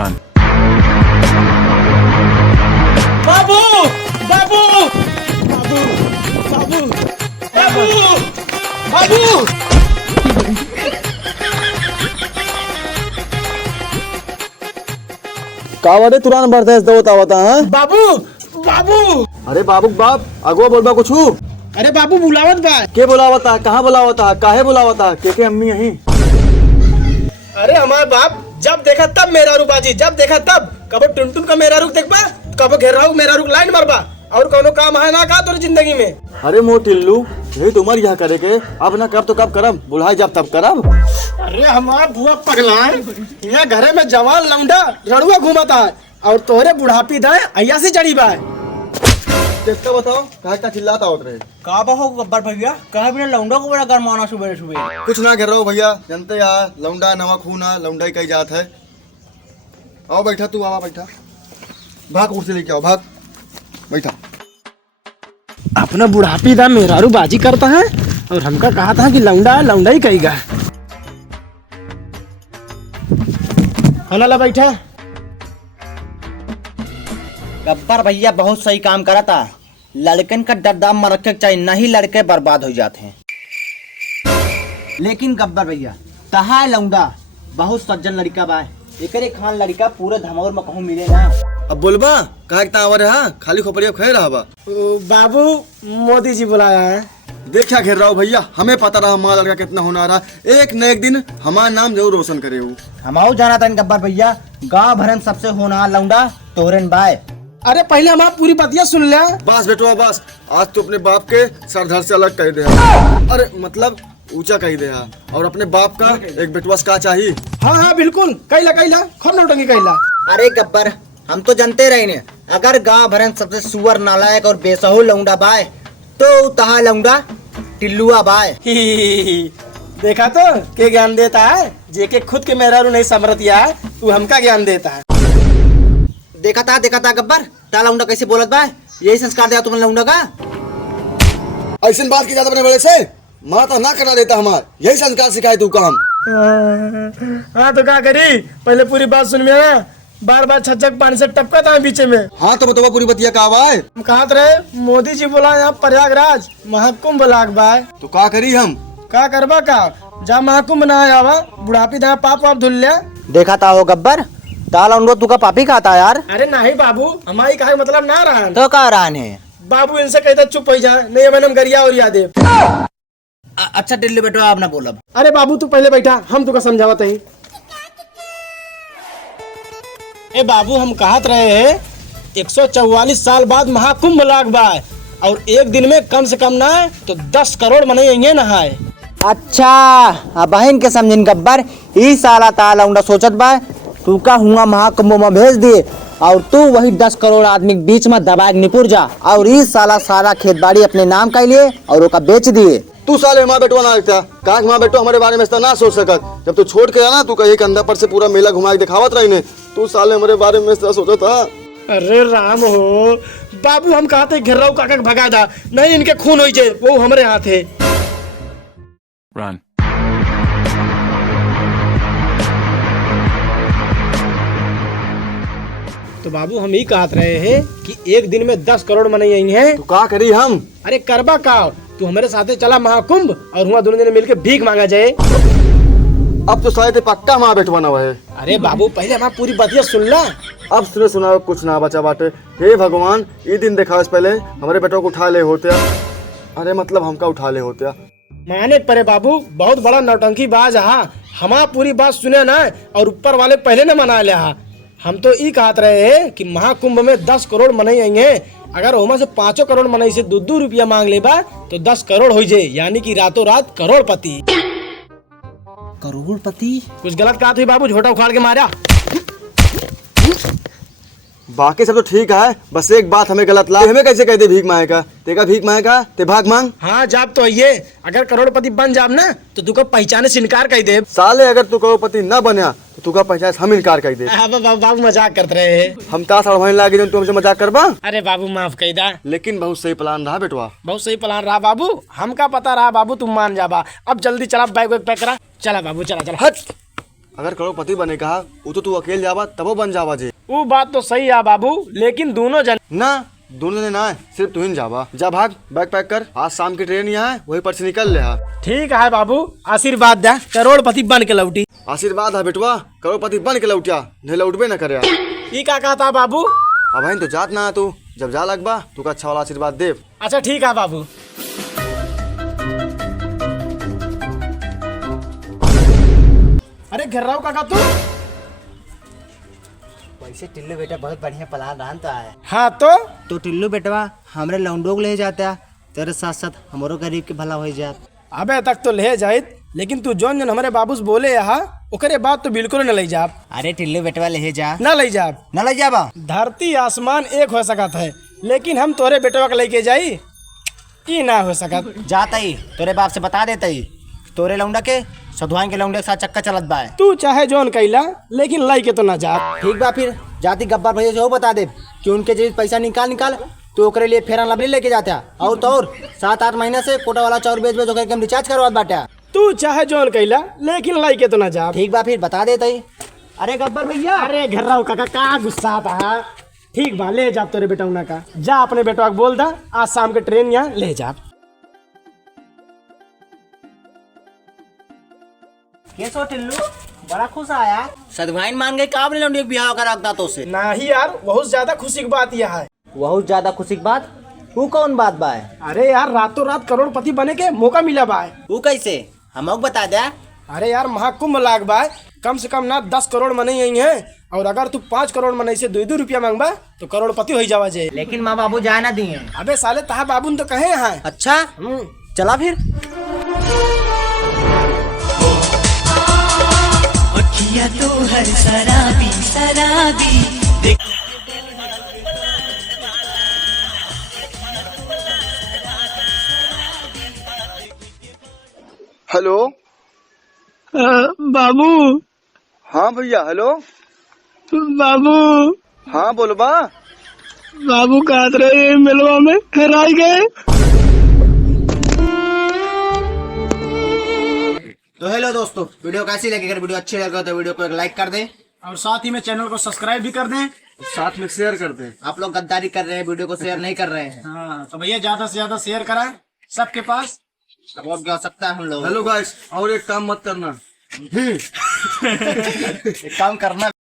Run. बाबू बाबू बाबू बाबू बाबू बाबू का वाटे तुरान बरसात दो तावता हां बाबू बाबू अरे बाबू बाप अगवा बोलबा कुछु अरे बाबू बुलावत बा के बुलावता कहां बुलावता काहे बुलावता के अम्मी यहीं अरे हमारे बाप जब देखा तब मेरा रू बाजी जब देखा तब कबो टुनटुन का मेरा रुक देखबा कबो घेरा मेरा रुक लाइन मारबा और कोनो काम है ना का तोरी जिंदगी में। अरे मो टिल्लू यही तो उम्र यह करे के अब ना कब तो कब करब बुढ़ाई जब तब करब। अरे हमारा बुआ पगला यहाँ घरे में जवान लौंडा रड़ुआ घूमता है और तोरे बुढ़ापी दाए अया से चढ़ी बा। देखता बताओ कहा क्या चिल्लाता होत रहे का हो गब्बर भैया कहा बिना लौंडा को बड़ा गरमाना सुबह सुबह। कुछ ना कर रहा हो भैया जानते यार लौंडा नवा खूना लौंडा ही कही जात है। आओ बैठा तू आवा बैठा भाग कुर्सी लेके आओ भाग बैठा। अपना बुढ़ापी दा मेहरारू बाजी करता है और हमका कहा था कि लौंडा लौंडा ही कहेगा। होना ला बैठा। गब्बर भैया बहुत सही काम करा था। लड़कन का डर दाम में रखे चाहिए नहीं लड़के बर्बाद हो जाते हैं। लेकिन गब्बर भैया तहा लौंडा बहुत सज्जन लड़का बा एकरे खान लड़का पूरे धमौर में कहूँ मिले ना। अब बोलबा कहा कि तावर है खाली खोपड़िया खे रहा बा। बाबू मोदी जी बुलाया है। देख क्या घेर रहा हो भैया हमें पता रहा हमारा लड़का कितना होना रहा एक न एक दिन हमारा नाम जरूर रोशन करे हो। हमाऊ जाना था गब्बर भैया गाँव भर में सबसे होना लौंडा तोरन बाय। अरे पहले हमारा पूरी बतिया सुन लिया। बस बेटवा बस आज तो अपने बाप के सरधर से अलग कह दे अरे मतलब ऊंचा कही दे और अपने बाप का एक बेटवा का चाहिए। हाँ हाँ बिल्कुल कैला खूब नौटंकी कैला। अरे गब्बर हम तो जानते रहे ने अगर गांव भर में सबसे सुअर नालायक और बेसहू लौंडा बाय तो तहा लौंडा टिल्लुआ बाय। देखा तो के ज्ञान देता है जेके खुद के मेहरारू नहीं समरतिया तू हमका ज्ञान देता है। देखा था गब्बर ता लौंडा कैसे बोलत बाय यही संस्कार दिया तुमने लौंडा का। ऐसी बात की जाता अपने बड़े से माता ना करा देता हमार यही संस्कार सिखाए तू काम। हाँ तो क्या करी पहले पूरी बात सुन मेरा बार बार छज्जक पानी से टपका था बीचे में। हाँ तो बताओ पूरी बतिया का आवा है। हम कहा रहे मोदी जी बोला यहाँ प्रयागराज महाकुंभ लाग बाय तो का करी हम का करबा का जा महाकुंभ ना आवा बुढ़ापी दा पाप वाप धुल लिया। देखा था हो गब्बर ता लौंडो तू का पापी खाता यार। अरे नहीं बाबू हमारी कहा मतलब ना रहा तो का रान है बाबू इनसे कहता चुप हो जा नहीं मैंने गरिया और याद अच्छा टिल्लू बेटवा आप ना बोलब। अरे बाबू तू पहले बैठा हम तुका समझावत ही। ए बाबू हम कहत रहे हैं 144 साल बाद महाकुंभ लाग बाय और एक दिन में कम से कम ना तो 10 करोड़ मनाएंगे नहाए। अच्छा बहन के समझिन गब्बर ई साला ता लौंडा सोचत बा तू का हुआ महाकुंभ में भेज दिए और तू वही 10 करोड़ आदमी के बीच में दबाए निपुर जा और इस साला सारा खेत बाड़ी अपने नाम कर लिए और ओका बेच दिए। तू साले हमारा बेटवा ना लगता काश हमारा बेटवा हमारे बारे में इतना ना सोच सकत जब तू छोड़ के आना तू कहीं कंधा पर से पूरा मेला घुमा के दिखावत रही ने तू साले हमारे बारे में इतना सोचा था। अरे राम हो बाबू हम कहते घेराव काका के भगा दा नहीं इनके खून हो जाए वो हमारे हाथ है। Run. तो बाबू हम ही कहत रहे हैं कि एक दिन में 10 करोड़ मनाएंगे हैं। तो का करी हम अरे करबा का तू हमारे साथे चला महाकुंभ और हुआ दोनों जने मिलके भीख मांगा जाए। अब तो शायद पक्का हमारा बेटवा ना है। अरे बाबू पहले हमारा पूरी बतिया सुन ला। अब सुने सुना कुछ ना बचा बाटे हे भगवान ये दिन देखा पहले हमारे बेटवा को उठा ले होते अरे मतलब हमका उठा ले होते माने परे बाबू बहुत बड़ा नौटंकी बाज हा हमारा पूरी बात सुने ना और ऊपर वाले पहले न मना लिया हम तो ये कहत रहे हैं कि महाकुंभ में 10 करोड़ मनाएंगे अगर ओमा से 5 करोड़ मनाई से 2 रुपया मांग लेबा तो 10 करोड़ हो जाए यानी कि रातों रात करोड़पति। करोड़पति कुछ गलत कहा थी बाबू झोटा उखाड़ के मारा। बाकी सब तो ठीक है बस एक बात हमें गलत ला हमें कैसे कहते भीख मांगेगा तेका भीख मांगेगा ते भाग मांग। हाँ जाब तो ये अगर करोड़पति बन जाब ना तो तू को पहचाने से इनकार कर दे। साले अगर तू करोड़पति न बना तो तू का पहचान हम इनकार कर दे। बाबू मजाक करते रहे हम ताश अड़वाने लागे जो तू हमसे मजाक करबा। अरे बाबू माफ कर दा लेकिन बहुत सही प्लान रहा बेटवा बहुत सही प्लान रहा बाबू हमका पता रहा बाबू तुम मान जाबा। अब जल्दी चला बैग वैग पैक करा चला बाबू चला चला। हट अगर करोड़पति बने कहा वो तो तू अकेले जावा तबो बन जावा जे। वो बात तो सही है बाबू, लेकिन दोनों जन ना दोनों ने ना है, सिर्फ तू ही जावा। जा भाग, बैग पैक कर, आज शाम की ट्रेन यहाँ है, वहीं पर से निकल ले। ठीक है बाबू, आशीर्वाद दे, करोड़पति बन के लौटी। आशीर्वाद है बेटवा, करोड़पति बन के लौटिया, नहीं लौटबे न करे। ई का कहता बाबू? अब तो जात ना है तू, जब जा लगबा तू का अच्छा वाला आशीर्वाद दे। अच्छा ठीक है बाबू। अरे घर्राव काका तू? वैसे टिल्लू बेटा बहुत बढ़िया प्लान रहा तो आया। हाँ तो टिल्लू बेटवा हमरे लौंडो को ले जाता, तेरे साथ साथ हमारो गरीब के भला हो जात। अबे तक तो ले जाइत, लेकिन तू जौन जन हमारे बाबू से बोले यहाँ ओकरे बात तो बिल्कुल न ले जाब। अरे टिल्लू बेटवा ले जा, न ले जाब, न ले जाबा। धरती आसमान एक हो सकत है, लेकिन हम तोरे बेटवा के लेके जाई ई ना हो सकत। जाता ही तोरे बाप से बता देता ही, तोरे लौंडा के सधुआन के लौंडे के साथ चक्का चलत बा। तू चाहे जौन कैला, लेकिन लाई के तो ना जा। ठीक बा, फिर जाती गब्बर भैया से वो बता दे कि उनके जेब पैसा निकाल तो ओकरे लिए फेरन लवली लेके जाता। और तो और 7-8 महीने से कोटा वाला चाउर बेच ओकरे के हम रिचार्ज करवात बाटा। तू चाहे जौन कैला, लेकिन लाई के तो ना जा। ठीक बा, फिर बता देता ही। अरे गब्बर भैया, अरे घर्राव काका का गुस्सा आता है। ठीक बा, ले जा तोरे बेटा का, जा अपने बेटवा को बोल दा आज शाम के ट्रेन यहाँ ले जा। कैसो टिल्लू, बड़ा खुश आया। सदभाइन मान गए का अपने लौंडे बिहाव का रखता तो से। नहीं यार, बहुत ज्यादा खुशी की बात यह है। बहुत ज्यादा खुशी की बात? वो कौन बात बा? अरे यार, रातों रात करोड़पति बने के मौका मिला बा। वो कैसे, हमको बता दे। अरे यार, महाकुंभ लाग बा, कम से कम ना 10 करोड़ मनई आई है, और अगर तू 5 करोड़ मनई से 2-2 रुपया मांगबा तो करोड़पति हो जावा जे। लेकिन माँ बाबू जाए ना दिए। अबे साले तहा बाबू ने तो कहे हैं। अच्छा चला फिर। तो हर शराबी शराबी हेलो बाबू, हाँ भैया, हेलो बाबू, हाँ बोलबा। बाबू कहा रहे मिलवा में हेराई गए। तो हेलो दोस्तों, वीडियो कैसी लगी? अगर वीडियो अच्छी लगे तो वीडियो को एक लाइक कर दें, और साथ ही में चैनल को सब्सक्राइब भी कर दें। साथ में शेयर कर दे। आप लोग गद्दारी कर रहे हैं, वीडियो को शेयर नहीं कर रहे हैं। हाँ तो भैया ज्यादा से ज्यादा शेयर कराएं सबके पास। अब और क्या हो सकता है हम लोग। हेलो गाइस, और एक काम मत करना। एक काम करना